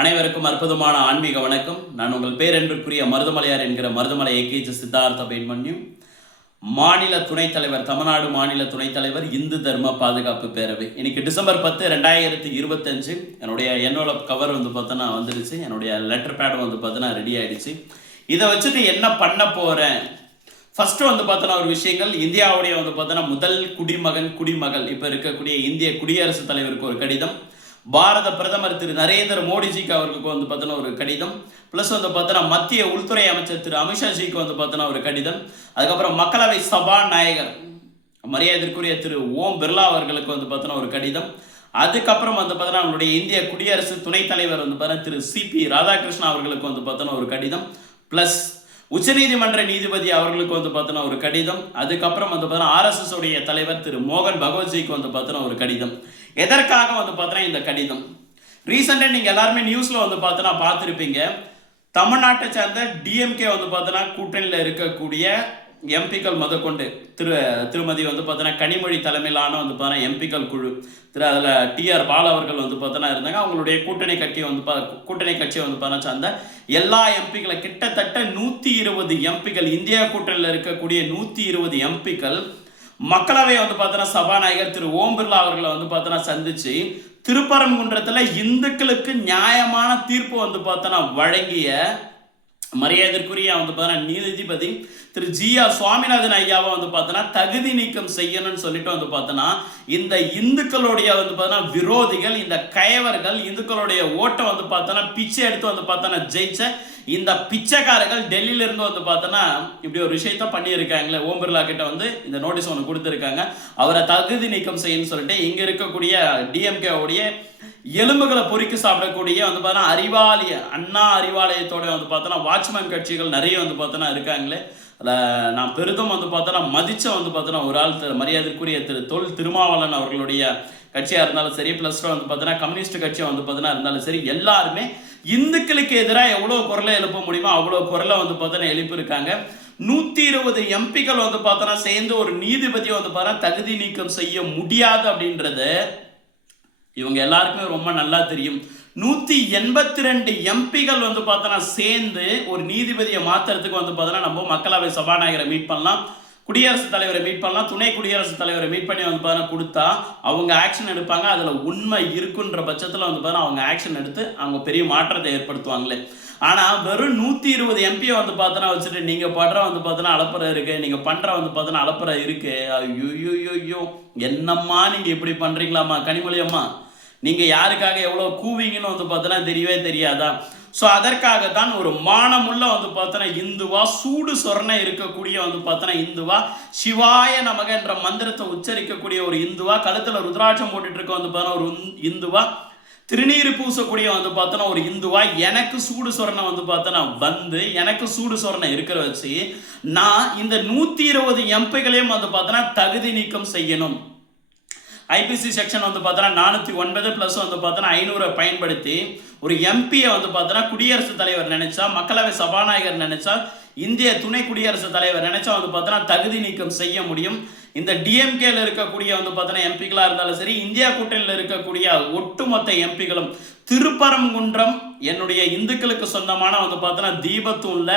அனைவருக்கும் அற்புதமான ஆன்மீக வணக்கம். நான் உங்கள் பேரென்றுக்குரிய மருதமலையார் என்கிற மருதமலை ஏகேஜி சித்தார்த்த அபிமன்யு, மாநில துணைத் தலைவர், தமிழ்நாடு மாநில துணைத் தலைவர், இந்து தர்ம பாதுகாப்பு பேரவை. இன்னைக்கு டிசம்பர் 10, 2025. என்னுடைய என்வலப் கவர் பார்த்தோன்னா வந்துடுச்சு. என்னுடைய லெட்டர் பேடும் பார்த்தோன்னா ரெடி ஆகிடுச்சு. இதை வச்சுட்டு என்ன பண்ண போகிறேன்? ஃபஸ்ட்டு பார்த்தோன்னா ஒரு விஷயங்கள், இந்தியாவுடைய பார்த்தோன்னா முதல் குடிமகள் இப்போ இருக்கக்கூடிய இந்திய குடியரசுத் தலைவருக்கு ஒரு கடிதம், பாரத பிரதமர் திரு நரேந்திர மோடிஜிக்கு அவர்களுக்கு பார்த்தோன்னா ஒரு கடிதம், ப்ளஸ் பார்த்தோன்னா மத்திய உள்துறை அமைச்சர் திரு அமித்ஷாஜிக்கு பார்த்தோன்னா ஒரு கடிதம், அதுக்கப்புறம் மக்களவை சபாநாயகர் மரியாதைக்குரிய திரு ஓம் பிர்லா அவர்களுக்கு பார்த்தோன்னா ஒரு கடிதம், அதுக்கப்புறம் பார்த்தோன்னா நம்மளுடைய இந்திய குடியரசு துணைத் தலைவர் பார்த்தோன்னா திரு சிபி ராதாகிருஷ்ணன் அவர்களுக்கு பார்த்தோன்னா ஒரு கடிதம், ப்ளஸ் உச்சநீதிமன்ற நீதிபதி அவர்களுக்கு பார்த்தோன்னா ஒரு கடிதம், அதுக்கப்புறம் பார்த்தோன்னா RSS உடைய தலைவர் திரு மோகன் பகவத்ஜிக்கு பார்த்தோன்னா ஒரு கடிதம். எதற்காக பார்த்தோன்னா இந்த கடிதம்? ரீசெண்டாக நீங்கள் எல்லாருமே நியூஸில் பார்த்தோன்னா பார்த்துருப்பீங்க. தமிழ்நாட்டை சேர்ந்த DMK பார்த்தோன்னா கூட்டணியில் இருக்கக்கூடிய எம்பிக்கள் முதற்கொண்டு திருமதி பார்த்தோன்னா கனிமொழி தலைமையிலான பார்த்தோன்னா எம்பிக்கள் குழு, அதில் TR பாலா அவர்கள் பார்த்தோன்னா இருந்தாங்க. அவங்களுடைய கூட்டணி கட்சி பார்த்தோன்னா சார்ந்த எல்லா எம்பிக்களை கிட்டத்தட்ட 120 எம்பிக்கள், இந்தியா கூட்டணியில் இருக்கக்கூடிய 120 எம்பிக்கள் மக்களவை பார்த்தோன்னா சபாநாயகர் திரு ஓம் பிர்லா அவர்களை பார்த்தோன்னா சந்திச்சு திருப்பரங்குன்றத்தில் இந்துக்களுக்கு நியாயமான தீர்ப்பு பார்த்தோன்னா வழங்கிய மரியாதைக்குரிய பார்த்தோன்னா நீதிபதி திரு GR சுவாமிநாதன் ஐயாவை பார்த்தோன்னா தகுதி நீக்கம் செய்யணும்னு சொல்லிட்டு பார்த்தோன்னா இந்த இந்துக்களுடைய பார்த்தோன்னா விரோதிகள், இந்த கயவர்கள், இந்துக்களுடைய ஓட்டை பார்த்தோன்னா பிச்சை எடுத்து பார்த்தோன்னா ஜெயிச்ச இந்த பிச்சைக்காரர்கள் டெல்லியில இருந்து பார்த்தோன்னா இப்படி ஒரு விஷயத்த பண்ணியிருக்காங்களே. ஓம் பிர்லா கிட்ட இந்த நோட்டீஸ் ஒன்று கொடுத்துருக்காங்க. அவரை தகுதி நீக்கம் செய்யணும்னு சொல்லிட்டு இங்க இருக்கக்கூடிய DMK உடைய எலும்புகளை பொறுக்கி சாப்பிடக்கூடிய பார்த்தோன்னா அண்ணா அறிவாலயத்தோட பார்த்தோன்னா வாட்ச்மேன் கட்சிகள் நிறைய பார்த்தோன்னா இருக்காங்களே. அதில் நான் பெரிதும் பார்த்தோன்னா மதிச்ச பார்த்தோன்னா ஒரு ஆள் மரியாதைக்குரிய திரு திருமாவளவன் அவர்களுடைய கட்சியாக இருந்தாலும் சரி, ப்ளஸ் பார்த்தோன்னா கம்யூனிஸ்ட் கட்சியாக பார்த்தோன்னா இருந்தாலும் சரி, எல்லாருமே இந்துக்களுக்கு எதிராக எவ்வளோ குரலை எழுப்ப முடியுமோ அவ்வளோ குரலை பார்த்தோன்னா எழுப்பியிருக்காங்க. 120 எம்பிக்கள் பார்த்தோன்னா சேர்ந்து ஒரு நீதிபதியை பார்த்தோன்னா தகுதி நீக்கம் செய்ய முடியாது அப்படின்றது இவங்க எல்லாருக்குமே ரொம்ப நல்லா தெரியும். 182 எம்பிகள் பார்த்தோன்னா சேர்ந்து ஒரு நீதிபதியை மாத்துறதுக்கு பார்த்தோன்னா நம்ம மக்களவை சபாநாயகரை மீட் பண்ணலாம், குடியரசுத் தலைவரை மீட் பண்ணலாம், துணை குடியரசுத் தலைவரை மீட் பண்ணி பார்த்தோன்னா கொடுத்தா அவங்க ஆக்ஷன் எடுப்பாங்க. அதில் உண்மை இருக்குன்ற பட்சத்தில் பார்த்தோன்னா அவங்க ஆக்ஷன் எடுத்து அவங்க பெரிய மாற்றத்தை ஏற்படுத்துவாங்களே. ஆனால் வெறும் 120 எம்பியை பார்த்தோன்னா வச்சுட்டு நீங்கள் படுற பார்த்தோன்னா அலப்பறை இருக்கு, நீங்கள் பண்ணுற பார்த்தோன்னா அலப்பறை இருக்கு. ஐயோ என்னம்மா நீங்கள் இப்படி பண்ணுறீங்களாம்மா கனிமொழி அம்மா? நீங்கள் யாருக்காக எவ்வளோ கூவிங்கன்னு பார்த்தோன்னா தெரியவே தெரியாதா? ஸோ அதற்காகத்தான் ஒரு மானமுள்ள பார்த்தோன்னா இந்துவா, சூடு சொரணை இருக்கக்கூடிய பார்த்தோன்னா இந்துவா, சிவாய நமக என்ற மந்திரத்தை உச்சரிக்கக்கூடிய ஒரு இந்துவா, கழுத்தில் ருத்ராட்சம் போட்டுட்டு இருக்க பார்த்தோன்னா ஒரு இந்துவா, திருநீர் பூசக்கூடிய பார்த்தோன்னா ஒரு இந்துவா, எனக்கு சூடு சொரணை பார்த்தோன்னா எனக்கு சூடு சொரணை இருக்கிற வச்சு நான் இந்த 120 எம்பிகளையும் பார்த்தோன்னா தகுதி நீக்கம் செய்யணும். IPC செக்ஷன் பார்த்தோன்னா 409 ப்ளஸ் பார்த்தோன்னா 500 பயன்படுத்தி ஒரு எம்பியை பார்த்தோன்னா குடியரசுத் தலைவர் நினைச்சா, மக்களவை சபாநாயகர் நினைச்சா, இந்திய துணை குடியரசுத் தலைவர் நினைச்சா பார்த்தோன்னா தகுதி நீக்கம் செய்ய முடியும். இந்த DMKல இருக்கக்கூடிய பார்த்தோன்னா எம்பிகளா இருந்தாலும் சரி, இந்தியா கூட்டணியில் இருக்கக்கூடிய ஒட்டுமொத்த எம்பிகளும் திருப்பரங்குன்றம் என்னுடைய இந்துக்களுக்கு சொந்தமான பார்த்தோன்னா தீபத்தூன்ல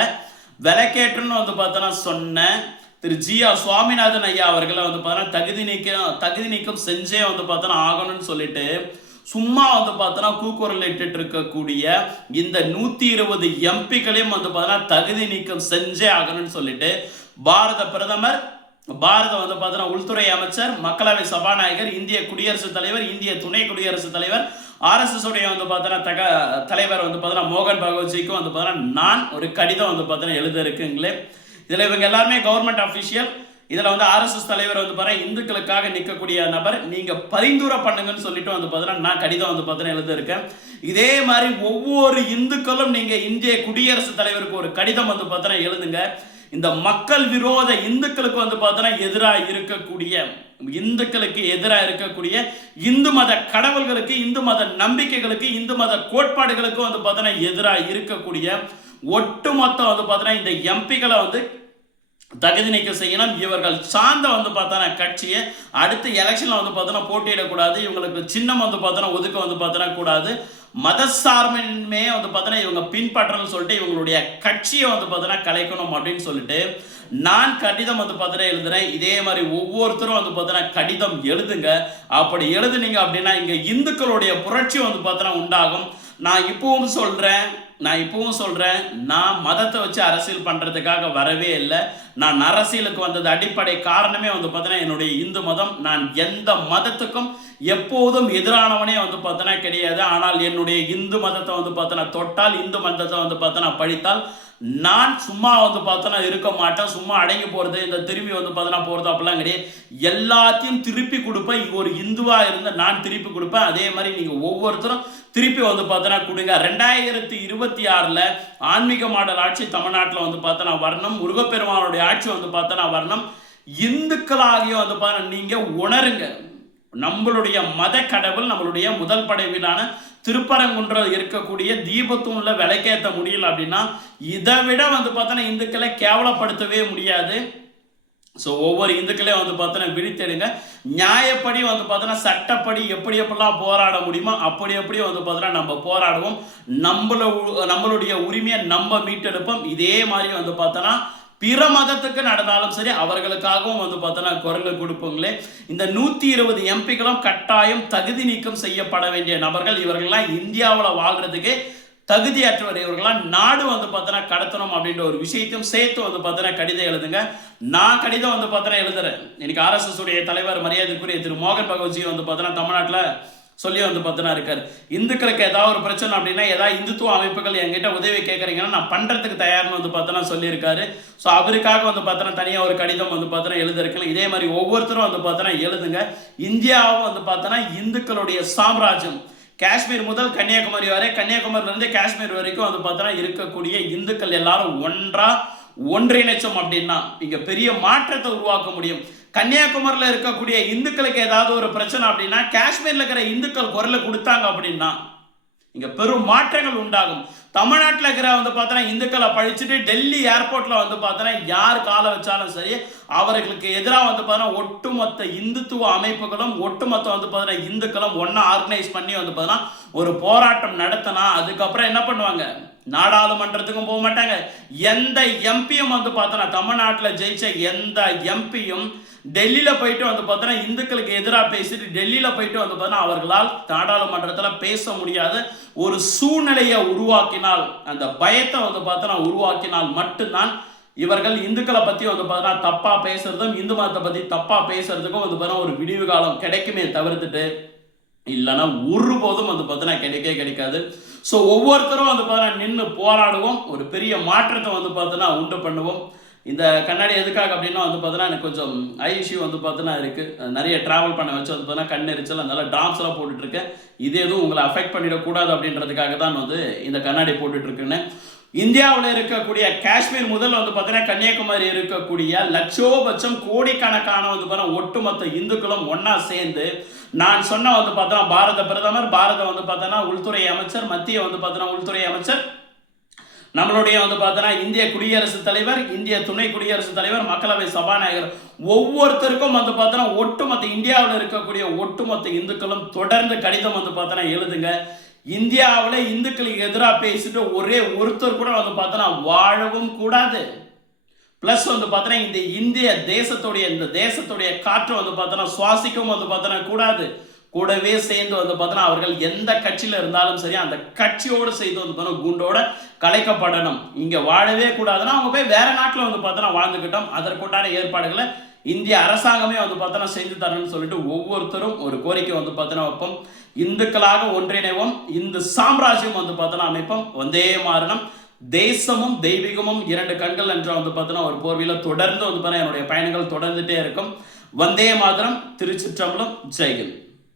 விளக்கேற்றுன்னு பார்த்தோன்னா சொன்ன திரு GR சுவாமிநாதன் ஐயா அவர்களை பார்த்தோன்னா தகுதி நீக்கம் செஞ்சே பார்த்தோன்னா ஆகணும்னு சொல்லிட்டு சும்மா பார்த்தோன்னா கூக்குரல் இட்டு இருக்கக்கூடிய இந்த 120 எம்பிக்களையும் பார்த்தோன்னா தகுதி நீக்கம் செஞ்சே ஆகணும்னு சொல்லிட்டு பாரத பிரதமர், பார்த்தோன்னா உள்துறை அமைச்சர், மக்களவை சபாநாயகர், இந்திய குடியரசுத் தலைவர், இந்திய துணை குடியரசுத் தலைவர், RSS உடைய பார்த்தோன்னா தலைவர் பார்த்தோன்னா மோகன் பகவத்ஜிக்கும் பார்த்தோன்னா நான் ஒரு கடிதம் பார்த்தோன்னா எழுத இருக்குங்களே. இதில் இவங்க எல்லாருமே கவர்மெண்ட் அஃபிஷியல். இதில் RSS தலைவர் பார்த்தோன்னா இந்துக்களுக்காக நிற்கக்கூடிய நபர், நீங்கள் பரிந்துரை பண்ணுங்கன்னு சொல்லிட்டு பார்த்தோன்னா நான் கடிதம் பார்த்தோன்னா எழுத இருக்கேன். இதே மாதிரி ஒவ்வொரு இந்துக்களும் நீங்கள் இந்திய குடியரசுத் தலைவருக்கு ஒரு கடிதம் பார்த்தோன்னா எழுதுங்க. இந்த மக்கள் விரோத இந்துக்களுக்கு பார்த்தோன்னா எதிராக இருக்கக்கூடிய இந்து மத கடவுள்களுக்கு, இந்து மத நம்பிக்கைகளுக்கு, இந்து மத கோட்பாடுகளுக்கு பார்த்தோன்னா எதிராக இருக்கக்கூடிய ஒட்டுமொத்த பார்த்தோன்னா இந்த எம்பிகளை தகுதி நீக்கம் செய்யணும். இவர்கள் சார்ந்த பார்த்தோன்னா கட்சியை அடுத்த எலெக்ஷன்ல பார்த்தோன்னா போட்டியிடக்கூடாது. இவங்களுக்கு சின்னம் பார்த்தோன்னா ஒதுக்க பார்த்தோன்னா கூடாது. மதசார்பின்மையே வந்து பார்த்தீங்கன்னா இவங்க பின்பற்றணும்னு சொல்லிட்டு இவங்களுடைய கட்சியை வந்து பார்த்தீங்கன்னா கலைக்கணும் அப்படின்னு சொல்லிட்டு நான் கடிதம் வந்து பார்த்தீங்கன்னா எழுதுறேன். இதே மாதிரி ஒவ்வொருத்தரும் வந்து பார்த்தீங்கன்னா கடிதம் எழுதுங்க. அப்படி எழுதுனீங்க அப்படின்னா இங்க இந்துக்களுடைய புரட்சி வந்து பார்த்தீங்கன்னா உண்டாகும். நான் இப்பவும் சொல்றேன், நான் மதத்தை வச்சு அரசியல் பண்றதுக்காக வரவே இல்லை. நான் அரசியலுக்கு வந்தது அடிப்படை காரணமே வந்து பார்த்தீங்கன்னா என்னுடைய இந்து மதம். நான் எந்த மதத்துக்கும் எப்போதும் எதிரானவனே வந்து பார்த்தீங்கன்னா கிடையாது. ஆனால் என்னுடைய இந்து மதத்தை வந்து பார்த்தீங்கன்னா தொட்டால், இந்து மதத்தை வந்து பார்த்தீங்கன்னா படித்தால் நான் சும்மா வந்து பார்த்தோன்னா இருக்க மாட்டேன். சும்மா அடங்கி போகிறது, இந்த திரும்பி வந்து பார்த்தோன்னா போகிறது அப்படிலாம் கிடையாது. எல்லாத்தையும் திருப்பி கொடுப்பேன். ஒரு இந்துவாக இருந்து நான் திருப்பி கொடுப்பேன். அதே மாதிரி நீங்கள் ஒவ்வொருத்தரும் திருப்பி வந்து பார்த்தோன்னா கொடுங்க. 2026 ஆன்மீக மாடல் ஆட்சி தமிழ்நாட்டில் வந்து பார்த்தோன்னா வரணும். முருகப்பெருமானுடைய ஆட்சி வந்து பார்த்தோன்னா வரணும். இந்துக்களாகியும் வந்து பார்த்தா நீங்கள் உணருங்க. நம்மளுடைய மத கடவுள், நம்மளுடைய முதல் படை வீடான திருப்பரங்குன்றம் இருக்கக்கூடிய தீபத்தூண்ல விளக்கேற்ற முடியல அப்படின்னா இதை விட வந்து பார்த்தோன்னா இந்துக்களை கேவலப்படுத்தவே முடியாது. ஸோ ஒவ்வொரு இந்துக்களையும் வந்து பார்த்தோன்னா விழித்தெடுங்க. நியாயப்படி வந்து பார்த்தோன்னா சட்டப்படி எப்படி எப்படிலாம் போராட முடியுமோ அப்படி எப்படியும் வந்து பார்த்தோன்னா நம்ம போராடுவோம். நம்மளுடைய உரிமையை நம்ம மீட்டெடுப்போம். இதே மாதிரி வந்து பார்த்தோன்னா பிற மதத்துக்கு நடந்தாலும் சரி அவர்களுக்காகவும் வந்து பார்த்தோன்னா குரல் கொடுப்போங்களே. இந்த 120 எம்பிக்களும் கட்டாயம் தகுதி நீக்கம் செய்யப்பட வேண்டிய நபர்கள். இவர்கள்லாம் இந்தியாவில் வாழ்றதுக்கு தகுதியற்றவர். இவர்கள்லாம் நாடு வந்து பார்த்தோன்னா கடத்தணும் அப்படின்ற ஒரு விஷயத்தையும் சேர்த்து வந்து பார்த்தோன்னா கடிதம் எழுதுங்க. நான் கடிதம் வந்து பார்த்தோன்னா எழுதுறேன். இன்னைக்கு RSS உடைய தலைவர் மரியாதைக்குரிய திரு மோகன் பகவத்ஜி வந்து பார்த்தோன்னா தமிழ்நாட்டில் சொல்லி வந்து பார்த்தோன்னா இருக்காரு. இந்துக்களுக்கு ஏதாவது ஒரு பிரச்சனை அப்படின்னா ஏதாவது இந்துத்துவ அமைப்புகள் என்கிட்ட உதவி கேட்குறீங்கன்னா நான் பண்ணுறதுக்கு தயார்னு வந்து பார்த்தோன்னா சொல்லியிருக்காரு. ஸோ அவருக்காக வந்து பார்த்தோன்னா தனியாக ஒரு கடிதம் வந்து பார்த்தோன்னா எழுதிருக்கலாம். இதே மாதிரி ஒவ்வொருத்தரும் வந்து பார்த்தோன்னா எழுதுங்க. இந்தியாவும் வந்து பார்த்தோன்னா இந்துக்களுடைய சாம்ராஜ்யம். காஷ்மீர் முதல் கன்னியாகுமரி வரை, கன்னியாகுமரியிலிருந்து காஷ்மீர் வரைக்கும் வந்து பார்த்தோன்னா இருக்கக்கூடிய இந்துக்கள் எல்லாரும் ஒன்றிணைச்சோம் அப்படின்னா இங்க பெரிய மாற்றத்தை உருவாக்க முடியும். கன்னியாகுமரியில் இருக்கக்கூடிய இந்துக்களுக்கு ஏதாவது ஒரு பிரச்சனை அப்படின்னா காஷ்மீர்ல இருக்கிற இந்துக்கள் குரல் கொடுத்தாங்க அப்படின்னா இங்க பெரும் மாற்றங்கள் உண்டாகும். தமிழ்நாட்டில் இருக்கிற வந்து பார்த்தோன்னா இந்துக்களை பழிச்சுட்டு டெல்லி ஏர்போர்ட்ல வந்து பார்த்தோன்னா யார் காலை வச்சாலும் சரி அவர்களுக்கு எதிராக வந்து பார்த்தோன்னா ஒட்டுமொத்த இந்துத்துவ அமைப்புகளும் ஒட்டுமொத்த வந்து பார்த்தோன்னா இந்துக்களும் ஒன்னா ஆர்கனைஸ் பண்ணி வந்து பார்த்தோன்னா ஒரு போராட்டம் நடத்தினா அதுக்கப்புறம் என்ன பண்ணுவாங்க? நாடாளுமன்றத்துக்கும் போக மாட்டாங்க. எந்த எம்பியும் வந்து பார்த்தோன்னா தமிழ்நாட்டில் ஜெயிச்ச எந்த எம்பியும் டெல்லியில் போயிட்டு வந்து பார்த்தோன்னா இந்துக்களுக்கு எதிராக பேசிட்டு டெல்லியில் போயிட்டு வந்து பார்த்தோன்னா அவர்களால் நாடாளுமன்றத்தில் பேச முடியாத ஒரு சூழ்நிலையை உருவாக்கினால், அந்த பயத்தை வந்து பார்த்தோன்னா உருவாக்கினால் மட்டும்தான் இவர்கள் இந்துக்களை பற்றி வந்து பார்த்தோன்னா தப்பாக பேசுறதும் இந்து மதத்தை பற்றி தப்பாக பேசுறதுக்கும் வந்து பார்த்தோன்னா ஒரு விடிவு காலம் கிடைக்குமே தவிர்த்துட்டு இல்லைன்னா ஒருபோதும் வந்து பார்த்தோன்னா கிடைக்காது. ஸோ ஒவ்வொருத்தரும் வந்து பார்த்தோன்னா நின்று போராடுவோம். ஒரு பெரிய மாற்றத்தை வந்து பார்த்தோன்னா உண்டு பண்ணுவோம். இந்த கண்ணாடி எதுக்காக அப்படின்னா வந்து பார்த்தோன்னா எனக்கு கொஞ்சம் ஐ இஷ்யூ வந்து பார்த்தோன்னா இருக்குது. நிறைய ட்ராவல் பண்ண வச்சு வந்து பார்த்தோன்னா கண் எரிச்சல், அதனால ட்ராப்ஸ்லாம் போட்டுட்ருக்கேன். இது எதுவும் உங்களை அஃபெக்ட் பண்ணிடக்கூடாது அப்படின்றதுக்காக தான் வந்து இந்த கண்ணாடி போட்டுட்ருக்குன்னு. இந்தியாவில் இருக்கக்கூடிய காஷ்மீர் முதல் வந்து பார்த்தீங்கன்னா கன்னியாகுமரி இருக்கக்கூடிய லட்சோபட்சம் கோடிக்கணக்கான வந்து பார்த்தா ஒட்டுமொத்த இந்துக்களும் ஒன்னா சேர்ந்து நான் சொன்ன வந்து பார்த்தோன்னா பாரத பிரதமர், பாரத வந்து பார்த்தோன்னா உள்துறை அமைச்சர், மத்திய வந்து பார்த்தோன்னா உள்துறை அமைச்சர், நம்மளுடைய வந்து பார்த்தோன்னா இந்திய குடியரசுத் தலைவர், இந்திய துணை குடியரசுத் தலைவர், மக்களவை சபாநாயகர் ஒவ்வொருத்தருக்கும் வந்து பார்த்தோன்னா ஒட்டுமொத்த இந்தியாவில் இருக்கக்கூடிய ஒட்டுமொத்த இந்துக்களும் தொடர்ந்து கடிதம் வந்து பார்த்தோன்னா எழுதுங்க. இந்தியாவில் இந்துக்களுக்கு எதிராக பேசிட்டு ஒரே ஒருத்தர் கூட வந்து பார்த்தோன்னா வாழவும் கூடாது. பிளஸ் வந்து பார்த்தோன்னா இந்த தேசத்துடைய காற்று வந்து பார்த்தோன்னா சுவாசிக்கவும் வந்து பார்த்தோன்னா கூடாது. கூடவே சேர்ந்து வந்து பார்த்தோன்னா அவர்கள் எந்த கட்சியில் இருந்தாலும் சரி அந்த கட்சியோடு செய்து வந்து பார்த்தோன்னா குண்டோட கலைக்கப்படணும். இங்கே வாழவே கூடாதுன்னா அவங்க போய் வேற நாட்டில் வந்து பார்த்தோன்னா வாழ்ந்துக்கிட்டோம். அதற்குண்டான ஏற்பாடுகளை இந்திய அரசாங்கமே வந்து பார்த்தோன்னா செஞ்சு தரணும்னு சொல்லிட்டு ஒவ்வொருத்தரும் ஒரு கோரிக்கை வந்து பார்த்தோன்னா வைப்போம். இந்துக்களாக ஒன்றிணைவோம். இந்து சாம்ராஜ்யம் வந்து பார்த்தோன்னா அமைப்போம். வந்தே மாதரம். தேசமும் தெய்வீகமும் இரண்டு கண்கள் என்ற வந்து பார்த்தோன்னா ஒரு போர்வையில் தொடர்ந்து வந்து பார்த்தோன்னா என்னுடைய பயணங்கள் தொடர்ந்துட்டே இருக்கும். வந்தே மாதரம். திருச்சிற்றம்பலம். ஜெய்ஹிந்த்.